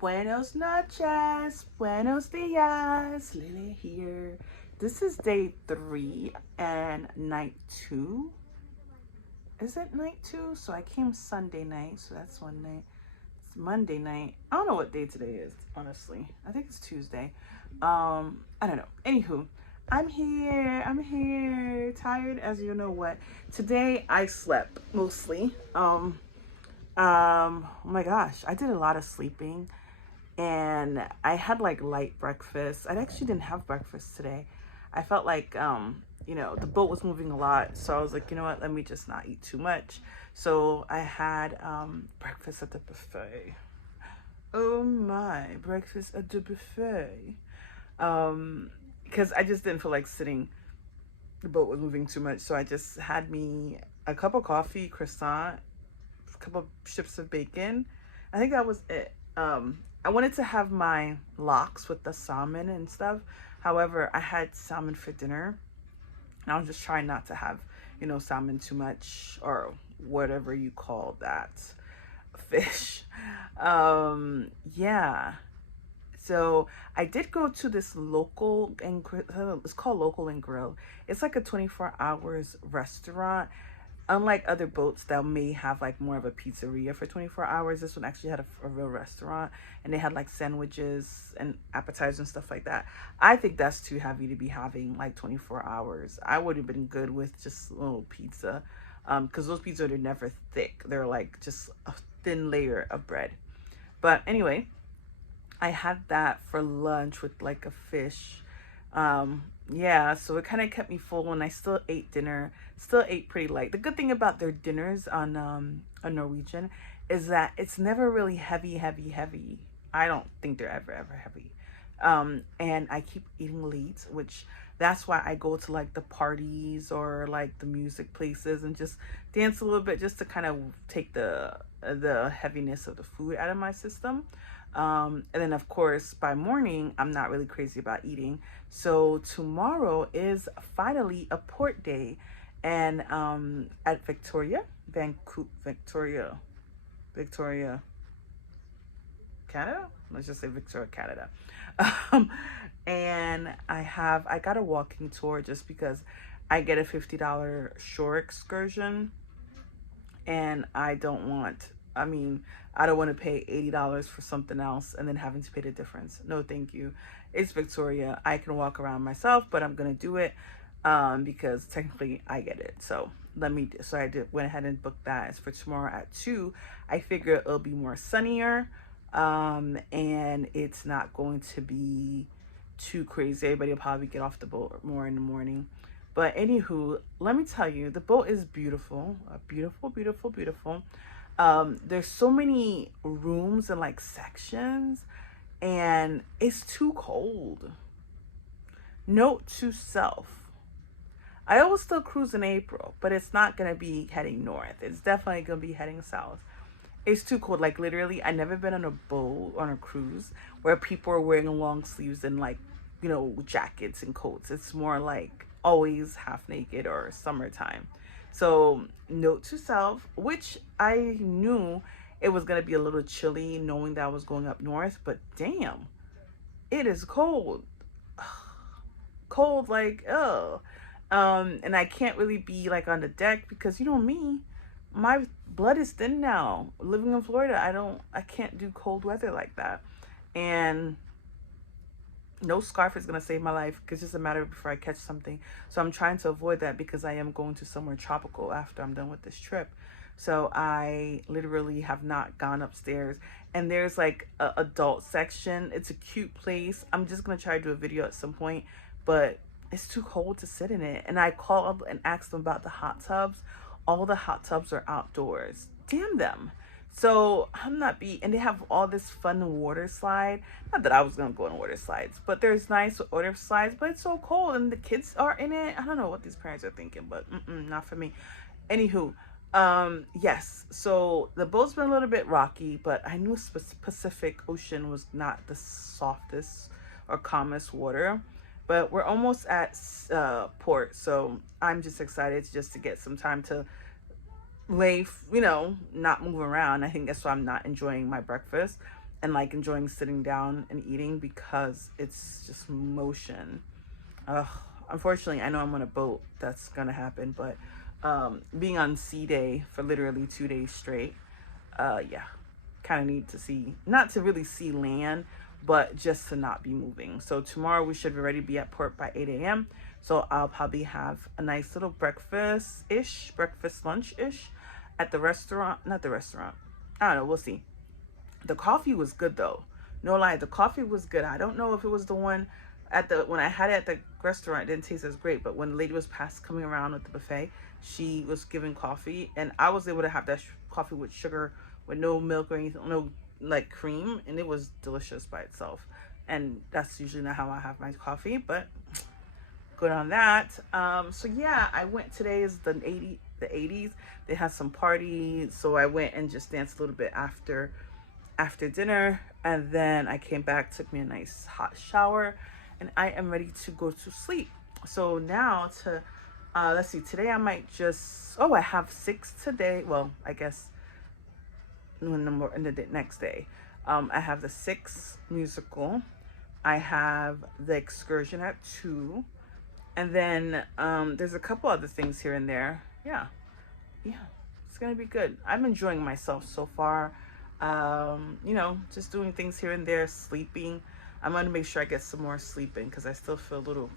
Buenos noches, buenos dias, Lele here. This is day 3 and night 2. Is it night 2? So I came Sunday night, so that's one night. It's Monday night. I don't know what day today is, honestly. I think it's Tuesday. I don't know. Anywho, I'm here. Tired as you know what. Today I slept mostly. Oh my gosh, I did a lot of sleeping and I had like light breakfast. I actually didn't have breakfast today. I felt like, the boat was moving a lot. So I was like, you know what, let me just not eat too much. So I had breakfast at the buffet. Oh my, breakfast at the buffet. Because I just didn't feel like sitting. The boat was moving too much. So I just had me a cup of coffee, croissant, couple strips of bacon. I think that was it. I wanted to have my lox with the salmon and stuff. However, I had salmon for dinner. And I was just trying not to have, salmon too much or whatever you call that fish. Yeah. So I did go to this local and it's called Local and Grill. It's like a 24 hours restaurant. Unlike other boats that may have like more of a pizzeria for 24 hours, this one actually had a real restaurant, and they had like sandwiches and appetizers and stuff like that. I think that's too heavy to be having like 24 hours. I would have been good with just a little pizza, because those pizzas are never thick. They're like just a thin layer of bread. But anyway, I had that for lunch with like a fish. Yeah, so it kind of kept me full, and I still ate dinner. Still ate pretty light. The good thing about their dinners on a Norwegian is that it's never really heavy. I don't think they're ever heavy. And I keep eating late, which that's why I go to like the parties or like the music places and just dance a little bit, just to kind of take the heaviness of the food out of my system. And then of course by morning I'm not really crazy about eating. So tomorrow is finally a port day, and at Victoria, Canada. Let's just say Victoria, Canada. Um, and I got a walking tour just because I get a $50 shore excursion, and I don't want to pay $80 for something else and then having to pay the difference. No, thank you. It's Victoria. I can walk around myself, but I'm going to do it because technically I get it. So went ahead and booked that. It's for tomorrow at 2. I figure it'll be more sunnier, and it's not going to be too crazy. Everybody will probably get off the boat more in the morning. But anywho, let me tell you, the boat is beautiful. Beautiful. There's so many rooms and like sections, and it's too cold. Note to self: I will still cruise in April, but it's not gonna be heading north. It's definitely gonna be heading south. It's too cold. Like literally, I've never been on a boat, on a cruise, where people are wearing long sleeves and like, jackets and coats. It's more like always half naked or summertime. So note to self, which I knew it was going to be a little chilly knowing that I was going up north, but damn, it is cold. Cold, like, oh. And I can't really be like on the deck because me, my blood is thin now. Living in Florida, I can't do cold weather like that. And no scarf is going to save my life, because it's just a matter of before I catch something. So I'm trying to avoid that because I am going to somewhere tropical after I'm done with this trip. So I literally have not gone upstairs. And there's like a adult section. It's a cute place. I'm just going to try to do a video at some point, but it's too cold to sit in it. And I called and asked them about the hot tubs. All the hot tubs are outdoors. Damn them. So and they have all this fun water slide. Not that I was gonna go on water slides, but there's nice water slides, but it's so cold and the kids are in it. I don't know what these parents are thinking, but not for me. Anywho, yes, so the boat's been a little bit rocky, but I knew Pacific Ocean was not the softest or calmest water. But we're almost at port, so I'm just excited just to get some time to lay, not move around. I think that's why I'm not enjoying my breakfast. and like enjoying sitting down and eating because it's just motion. Ugh, unfortunately, I know I'm on a boat. That's gonna happen, but being on sea day for literally 2 days straight, yeah, kind of need to see, not to really see land, but just to not be moving. So tomorrow we should already be at port by 8 a.m. So I'll probably have a nice little breakfast lunch-ish at the restaurant. Not the restaurant. I don't know. We'll see. The coffee was good though. No lie, the coffee was good. I don't know if it was the one at the when I had it at the restaurant, it didn't taste as great. But when the lady was past coming around with the buffet, she was giving coffee, and I was able to have that coffee with sugar, with no milk or anything, no like cream, and it was delicious by itself. And that's usually not how I have my coffee, but good on that. So yeah, I went. Today is the 80s. They had some party, so I went and just danced a little bit after dinner, and then I came back, took me a nice hot shower, and I am ready to go to sleep. So now to let's see, today I might just, oh, I have 6 today. Well, I guess in the next day. I have the 6 musical. I have the excursion at 2, and then there's a couple other things here and there. Yeah, it's gonna be good. I'm enjoying myself so far. Just doing things here and there, sleeping. I'm gonna make sure I get some more sleep in because I still feel a little